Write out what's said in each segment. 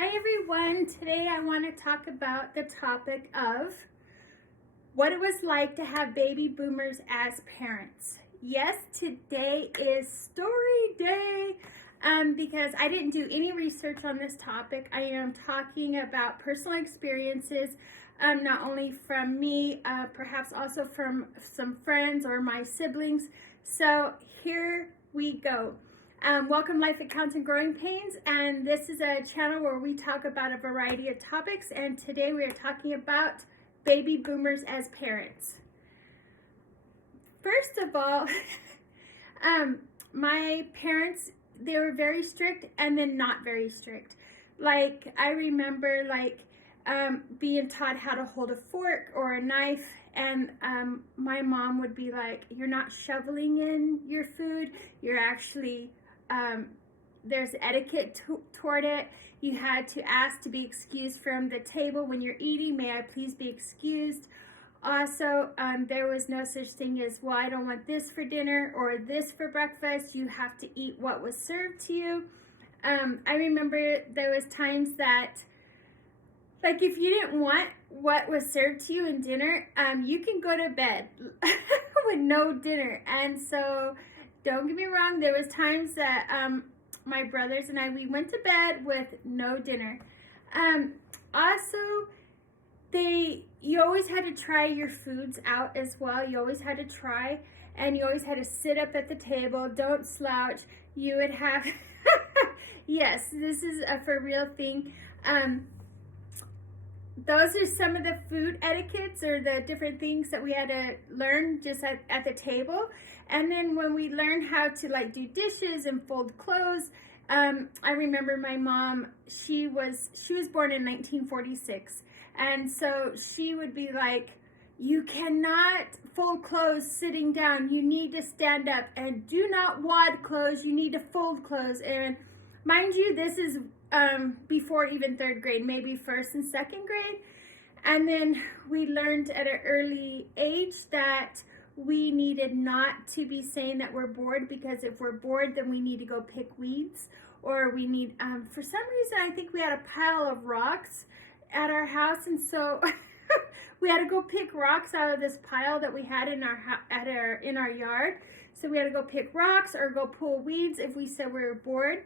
Hi everyone, today I want to talk about the topic of what it was like to have baby boomers as parents. Yes, today is story day because I didn't do any research on this topic. I am talking about personal experiences, not only from me, perhaps also from some friends or my siblings. So here we go. Welcome Life Accounts and Growing Pains, and this is a channel where we talk about a variety of topics, and today we are talking about baby boomers as parents. First of all, my parents, they were very strict and then not very strict. Like, I remember being taught how to hold a fork or a knife, and my mom would be like, you're not shoveling in your food, you're actually there's etiquette toward it. You had to ask to be excused from the table when you're eating. May I please be excused? Also, there was no such thing as, well, I don't want this for dinner or this for breakfast. You have to eat what was served to you. I remember there was times that, like, if you didn't want what was served to you in dinner, you can go to bed with no dinner. And so, don't get me wrong, there was times that my brothers and we went to bed with no dinner. Also, you always had to try your foods out as well. You always had to try, and you always had to sit up at the table. Don't slouch. You would have, yes, this is a for real thing. Those are some of the food etiquettes or the different things that we had to learn just at the table. And then when we learned how to do dishes and fold clothes, I remember my mom, she was born in 1946. And so she would be like, you cannot fold clothes sitting down. You need to stand up, and do not wad clothes. You need to fold clothes. And mind you, this is before even third grade, maybe first and second grade. And then we learned at an early age that we needed not to be saying that we're bored, because if we're bored, then we need to go pick weeds, or we need, for some reason, I think we had a pile of rocks at our house, and so we had to go pick rocks out of this pile that we had in our yard. So we had to go pick rocks or go pull weeds if we said we were bored.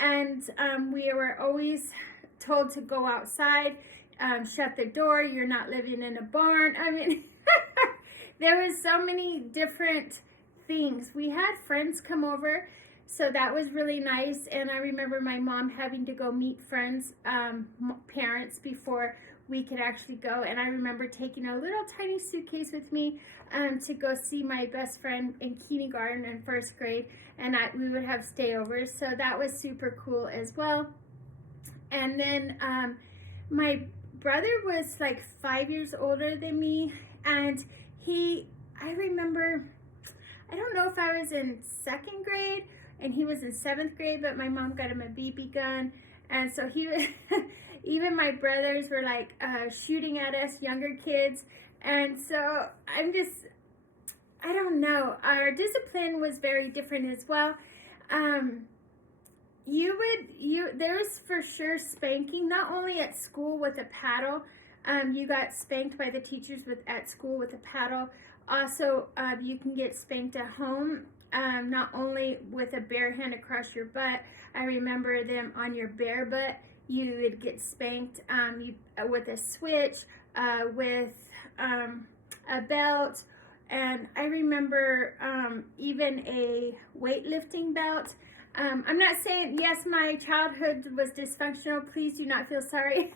And we were always told to go outside, shut the door, you're not living in a barn. I mean, there was so many different things. We had friends come over, so that was really nice. And I remember my mom having to go meet friends, parents, before we could actually go. And I remember taking a little tiny suitcase with me to go see my best friend in kindergarten and first grade, and we would have stayovers. So that was super cool as well. And then my brother was like 5 years older than me, and I remember, I don't know if I was in second grade and he was in seventh grade, but my mom got him a BB gun. And so even my brothers were like shooting at us younger kids. And so I don't know, our discipline was very different as well. There was for sure spanking, not only at school with a paddle. You got spanked by the teachers at school with a paddle. Also, you can get spanked at home, not only with a bare hand across your butt. I remember them on your bare butt. You would get spanked with a switch, with a belt, and I remember even a weightlifting belt. I'm not saying, yes, my childhood was dysfunctional. Please do not feel sorry.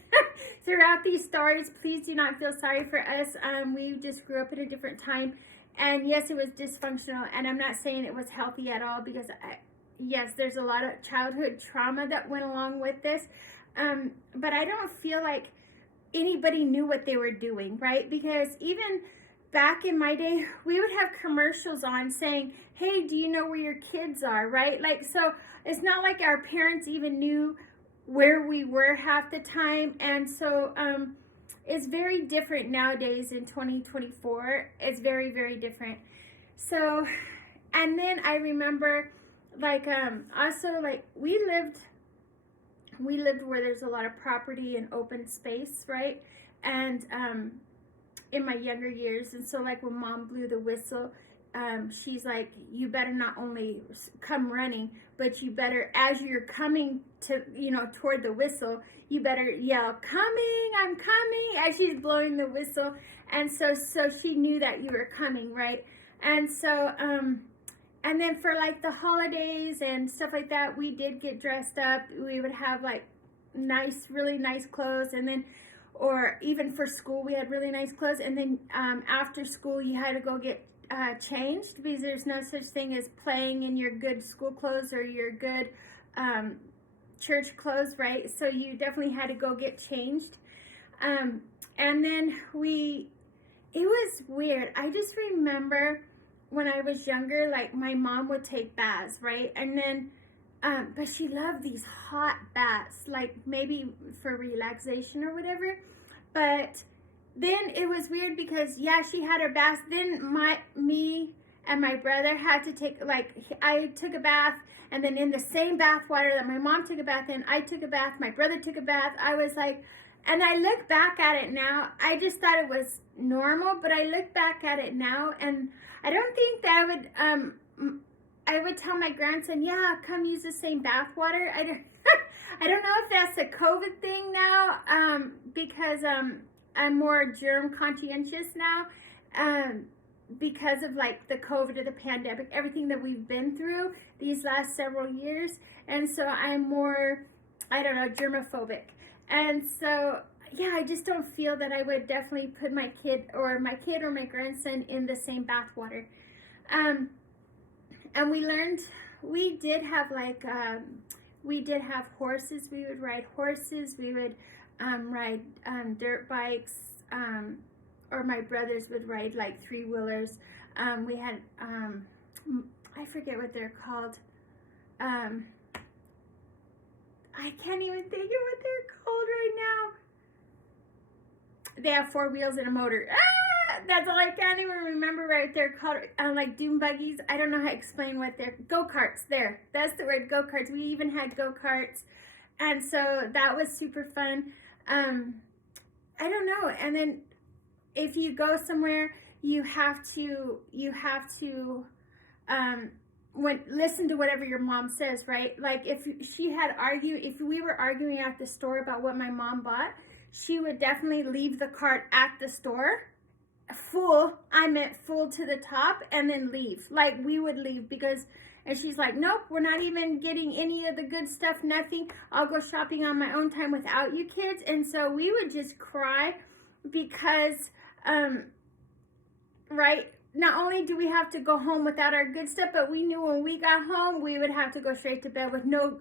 Throughout these stories, please do not feel sorry for us. We just grew up at a different time. And yes, it was dysfunctional. And I'm not saying it was healthy at all, because, yes, there's a lot of childhood trauma that went along with this. But I don't feel like anybody knew what they were doing, right? Because even back in my day, we would have commercials on saying, hey, do you know where your kids are, right? So it's not like our parents even knew where we were half the time. And so it's very different nowadays in 2024. It's very, very different. So, and then I remember also we lived we lived where there's a lot of property and open space, right? And in my younger years, and so like when mom blew the whistle, she's like, you better not only come running, but you better, as you're coming to, toward the whistle, you better yell, coming, I'm coming, as she's blowing the whistle. And so she knew that you were coming, right? And so, and then for like the holidays and stuff like that, we did get dressed up. We would have like really nice clothes. And then, or even for school, we had really nice clothes. And then after school, you had to go get changed, because there's no such thing as playing in your good school clothes or your good church clothes, right? So you definitely had to go get changed. And then it was weird. I just remember when I was younger, like my mom would take baths, right? And then, but she loved these hot baths, like maybe for relaxation or whatever. But then it was weird because, yeah, she had her baths. Then me and my brother had to take, like, I took a bath, and then in the same bath water that my mom took a bath in, I took a bath, my brother took a bath. I was like, and I look back at it now, I just thought it was normal, but I look back at it now, and I don't think that I would tell my grandson, yeah, come use the same bath water. I don't know if that's a COVID thing now, because I'm more germ conscientious now, because of like the COVID or the pandemic, everything that we've been through these last several years. And so I'm more, I don't know, germophobic. And so, yeah, I just don't feel that I would definitely put my kid or my grandson in the same bath water. And we did have like, we did have horses. We would ride horses. We would ride dirt bikes, or my brothers would ride like 3-wheelers. We had, I forget what they're called. I can't even think of what they're called right now. They have 4 wheels and a motor. That's all I can't even remember right there. Called like dune buggies. I don't know how to explain what they're, go-karts. There, that's the word, go-karts. We even had go-karts, and so that was super fun. I don't know. And then if you go somewhere, you have to listen to whatever your mom says, right? Like if we were arguing at the store about what my mom bought, she would definitely leave the cart at the store, full to the top, and then leave. Like we would leave and she's like, nope, we're not even getting any of the good stuff, nothing. I'll go shopping on my own time without you kids. And so we would just cry because, right, not only do we have to go home without our good stuff, but we knew when we got home, we would have to go straight to bed with no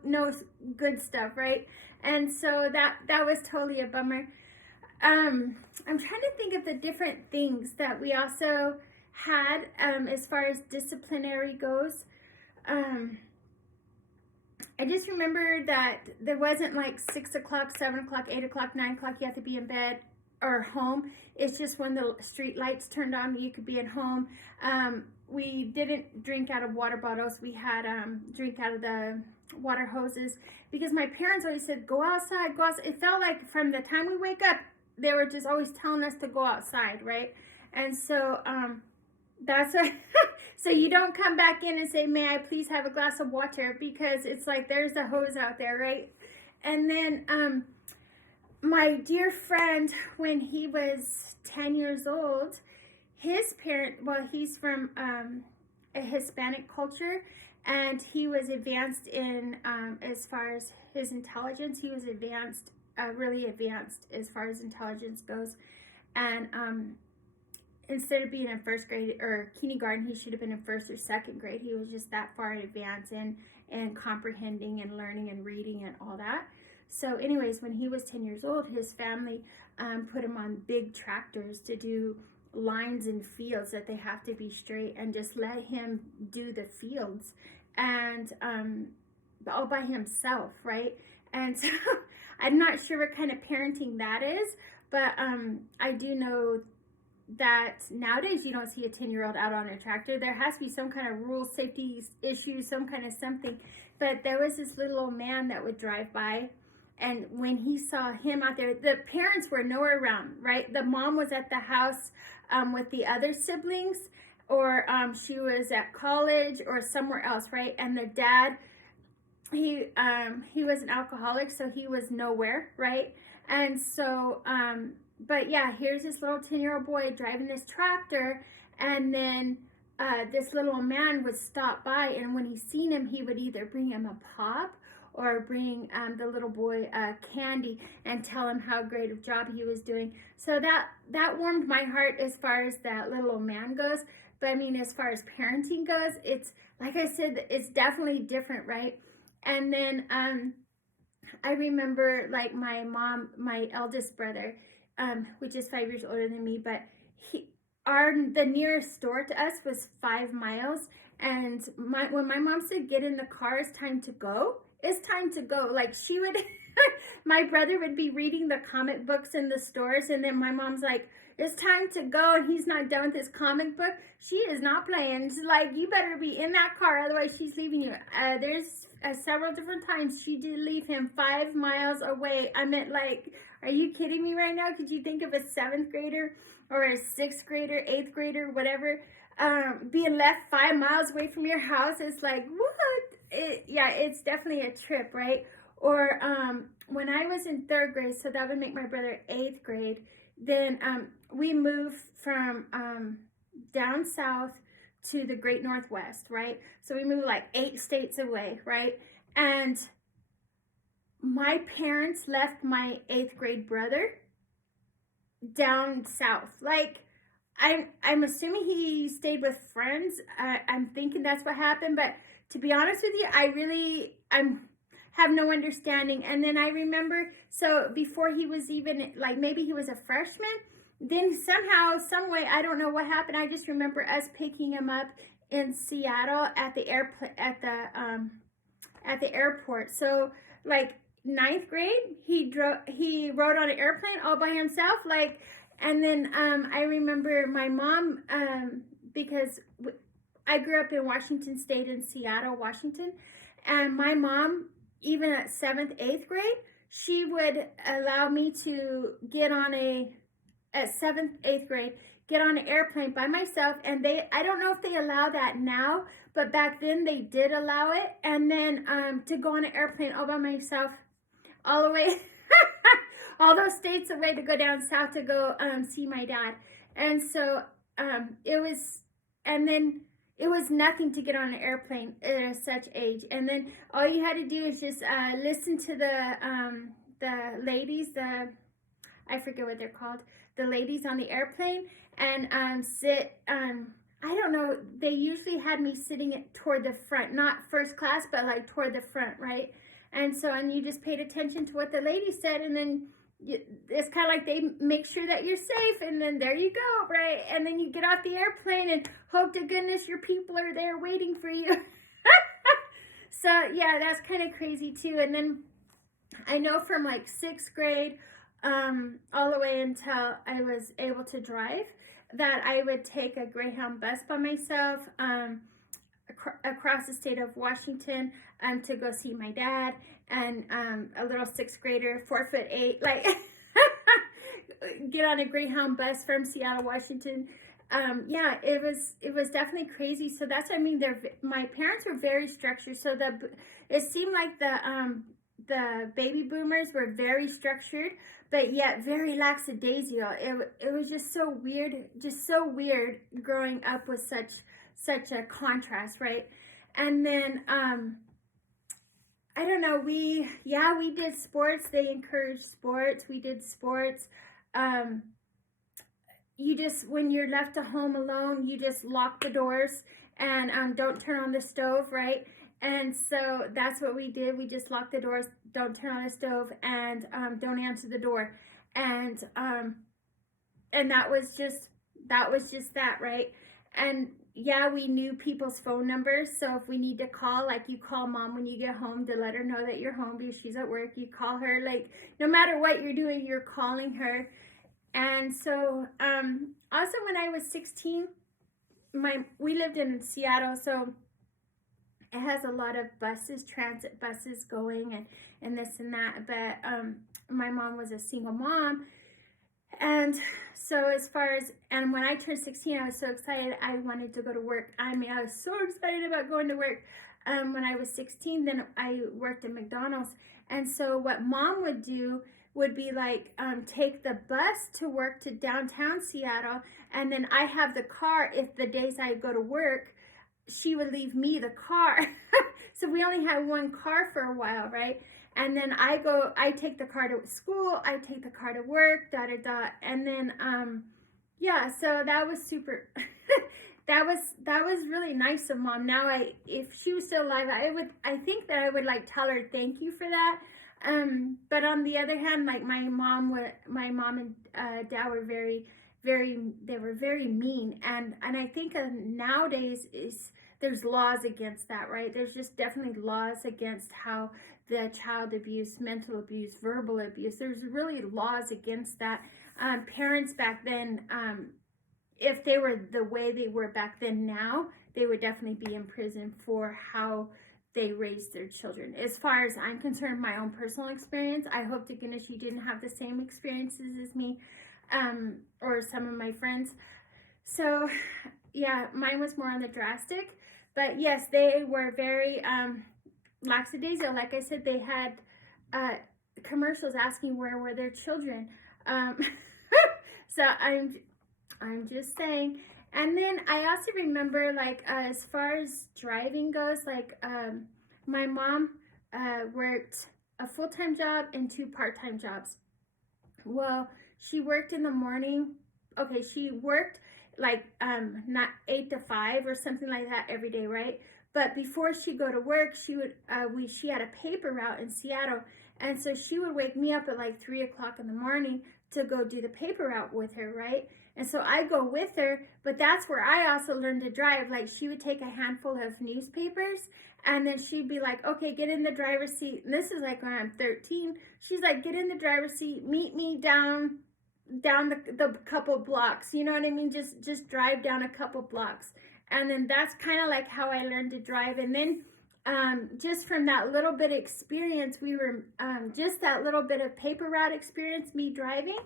good stuff, right? And so that was totally a bummer. I'm trying to think of the different things that we also had as far as disciplinary goes. I just remember that there wasn't like 6 o'clock, 7 o'clock, 8 o'clock, 9 o'clock, you have to be in bed or home. It's just when the street lights turned on, you could be at home. We didn't drink out of water bottles. We had drink out of the water hoses, because my parents always said, go outside, go outside. It felt like from the time we wake up, they were just always telling us to go outside, right? And so that's why, so you don't come back in and say, may I please have a glass of water, because it's like there's a hose out there, right? And then my dear friend, when he was 10 years old, his he's from a Hispanic culture, and he was advanced in, as far as his intelligence, he was advanced, really advanced as far as intelligence goes. And instead of being in first grade or kindergarten, he should have been in first or second grade. He was just that far in advance and comprehending and learning and reading and all that. So anyways, when he was 10 years old, his family put him on big tractors to do lines in fields that they have to be straight, and just let him do the fields, and all by himself, right? And so I'm not sure what kind of parenting that is, but I do know that nowadays you don't see a 10-year-old out on a tractor. There has to be some kind of rule, safety issues, some kind of something. But there was this little old man that would drive by And when he saw him out there, the parents were nowhere around, right? The mom was at the house with the other siblings, or she was at college or somewhere else, right? And the dad, he was an alcoholic, so he was nowhere, right? And so, but yeah, here's this little 10-year-old boy driving this tractor, and then this little man would stop by, and when he seen him, he would either bring him a pop or bring the little boy candy and tell him how great a job he was doing. So that warmed my heart as far as that little old man goes. But I mean, as far as parenting goes, it's, like I said, it's definitely different, right? And then I remember, like, my mom, my eldest brother, which is 5 years older than me, but the nearest store to us was 5 miles. And when my mom said, get in the car, it's time to go, it's time to go. Like, she would, my brother would be reading the comic books in the stores, and then my mom's like, it's time to go, and he's not done with his comic book. She is not playing. She's like, you better be in that car, otherwise she's leaving you. There's several different times she did leave him 5 miles away. I meant, like, are you kidding me right now? Could you think of a 7th grader or a 6th grader, 8th grader, whatever, being left 5 miles away from your house? It's like, what? Yeah, it's definitely a trip, right? Or when I was in 3rd grade, so that would make my brother 8th grade, then we moved from down south to the Great Northwest, right? So we moved like 8 states away, right? And my parents left my 8th grade brother down south. Like, I'm assuming he stayed with friends. I'm thinking that's what happened, but to be honest with you, I have no understanding. And then I remember, so before he was even, like, maybe he was a freshman, then somehow, some way, I don't know what happened. I just remember us picking him up in Seattle at the airport. So, like, 9th grade, he rode on an airplane all by himself, like. And then I remember my mom, because I grew up in Washington State, in Seattle, Washington, and my mom, even at 7th, 8th grade, she would allow me to get on at 7th, 8th grade, get on an airplane by myself. And I don't know if they allow that now, but back then they did allow it. And then to go on an airplane all by myself, all the way, all those states away, to go down south to go see my dad. And so it was nothing to get on an airplane at such age. And then all you had to do is just listen to the ladies, I forget what they're called, the ladies on the airplane, and sit, I don't know, they usually had me sitting toward the front, not first class, but like toward the front, right? And so, and you just paid attention to what the lady said, and then it's kind of like they make sure that you're safe, and then there you go, right? And then you get off the airplane and hope to goodness your people are there waiting for you. So yeah, that's kind of crazy too. And then I know from like 6th grade all the way until I was able to drive, that I would take a Greyhound bus by myself across the state of Washington to go see my dad, and a little 6th grader, 4'8", like get on a Greyhound bus from Seattle, Washington. Yeah, it was definitely crazy. So that's what I mean. My parents were very structured. So it seemed like the baby boomers were very structured, but yet very lackadaisical. It was just so weird growing up with such a contrast, right? And then I don't know, we did sports. They encouraged sports. We did sports. You just, when you're left at home alone, you just lock the doors and don't turn on the stove, right? And so that's what we did. We just locked the doors, don't turn on the stove, and don't answer the door. And that was just that, right? And yeah, we knew people's phone numbers. So if we need to call, like, you call mom when you get home to let her know that you're home because she's at work. You call her, like, no matter what you're doing, you're calling her. And so also when I was 16, we lived in Seattle, so it has a lot of buses, transit buses going and this and that. But my mom was a single mom. And so and when I turned 16, I was so excited. I wanted to go to work. I mean, I was so excited about going to work. When I was 16, then I worked at McDonald's. And so what mom would do would be like, take the bus to work to downtown Seattle. And then I have the car. If the days I go to work, she would leave me the car. So we only had one car for a while, right? And then I take the car to school, I take the car to work, and then, yeah, so that was super, that was really nice of mom. Now if she was still alive, I think that I would like tell her thank you for that. But on the other hand, like my mom and dad were they were very mean. And I think nowadays there's laws against that, right? There's just definitely laws against how the child abuse, mental abuse, verbal abuse. There's really laws against that. Parents back then, if they were the way they were back then now, they would definitely be in prison for how they raised their children. As far as I'm concerned, my own personal experience, I hope to goodness you didn't have the same experiences as me, or some of my friends. So yeah, mine was more on the drastic, but yes, they were very lackadaisical. Like I said, they had commercials asking where were their children. So I'm just saying. And then I also remember, like, as far as driving goes, like, my mom worked a full-time job and 2 part-time jobs. Well, she worked in the morning. Okay, she worked like not 8 to 5 or something like that every day, right? But before she'd go to work, she had a paper route in Seattle, and so she would wake me up at like 3 o'clock in the morning to go do the paper route with her, right? And so I go with her, but that's where I also learned to drive. Like, she would take a handful of newspapers, and then she'd be like, okay, get in the driver's seat. And this is like when I'm 13. She's like, get in the driver's seat, meet me down the couple blocks. You know what I mean? Just drive down a couple blocks. And then that's kind of like how I learned to drive. And then just from that little bit of experience, just that little bit of paper route experience, me driving,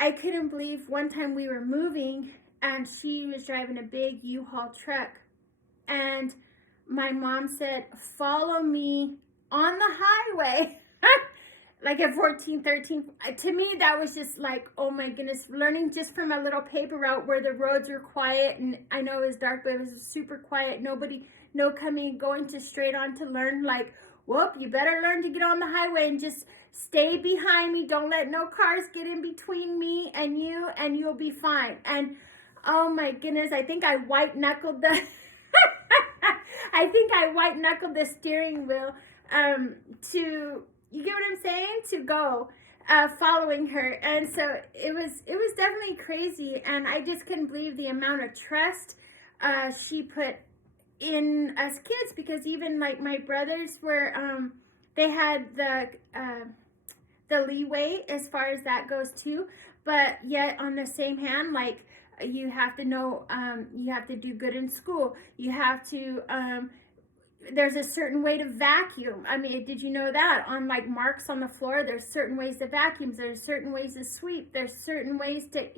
I couldn't believe one time we were moving and she was driving a big U-Haul truck. And my mom said, follow me on the highway. Like at 14, 13, to me, that was just like, oh my goodness, learning just from a little paper route where the roads were quiet. And I know it was dark, but it was super quiet. No going to straight on to learn, like, whoop, you better learn to get on the highway and just stay behind me. Don't let no cars get in between me and you, and you'll be fine. And oh my goodness, I think I white knuckled the steering wheel to, you get what I'm saying, to go following her. And so it was definitely crazy, and I just couldn't believe the amount of trust she put in us kids, because even like my brothers were they had the leeway as far as that goes too, but yet on the same hand, like, you have to know, you have to do good in school, you have to there's a certain way to vacuum. I mean, did you know that on like marks on the floor, there's certain ways to vacuum, there's certain ways to sweep, there's certain ways to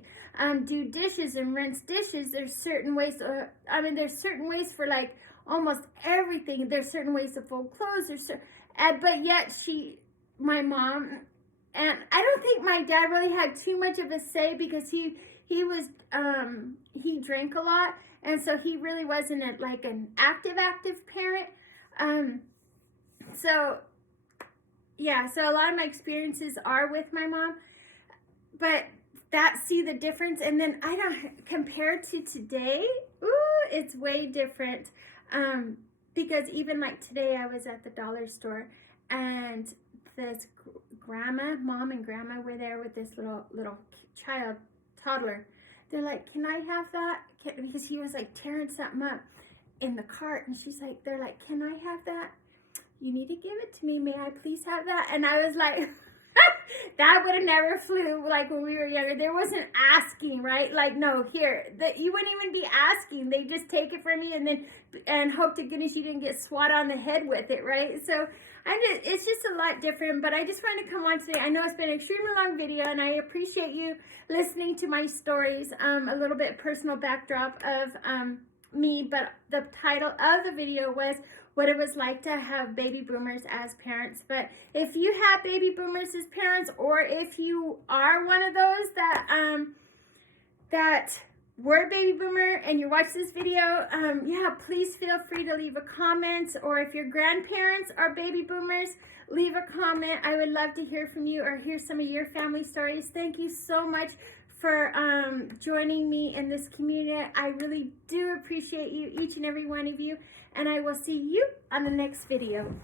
do dishes and rinse dishes, there's certain ways to, there's certain ways for like almost everything. There's certain ways to fold clothes, but yet my mom, and I don't think my dad really had too much of a say, because he drank a lot, and so he really wasn't like an active parent. So a lot of my experiences are with my mom, but see the difference. And then compared to today, it's way different. Because even like today, I was at the dollar store, and this mom and grandma were there with this little toddler. They're like, can I have that? Because he was like tearing something up in the cart, and they're like, can I have that? You need to give it to me. May I please have that? And I was like, That would have never flew like when we were younger. There wasn't asking, right? Like, no, here, that you wouldn't even be asking. They just take it from you and hope to goodness you didn't get swat on the head with it, right? So it's just a lot different, but I just wanted to come on today. I know it's been an extremely long video, and I appreciate you listening to my stories, a little bit personal backdrop of me, but the title of the video was what it was like to have baby boomers as parents. But if you have baby boomers as parents, or if you are one of those that were a baby boomer and you watch this video, yeah, please feel free to leave a comment. Or if your grandparents are baby boomers, leave a comment. I would love to hear from you or hear some of your family stories. Thank you so much for joining me in this community. I really do appreciate you, each and every one of you, and I will see you on the next video.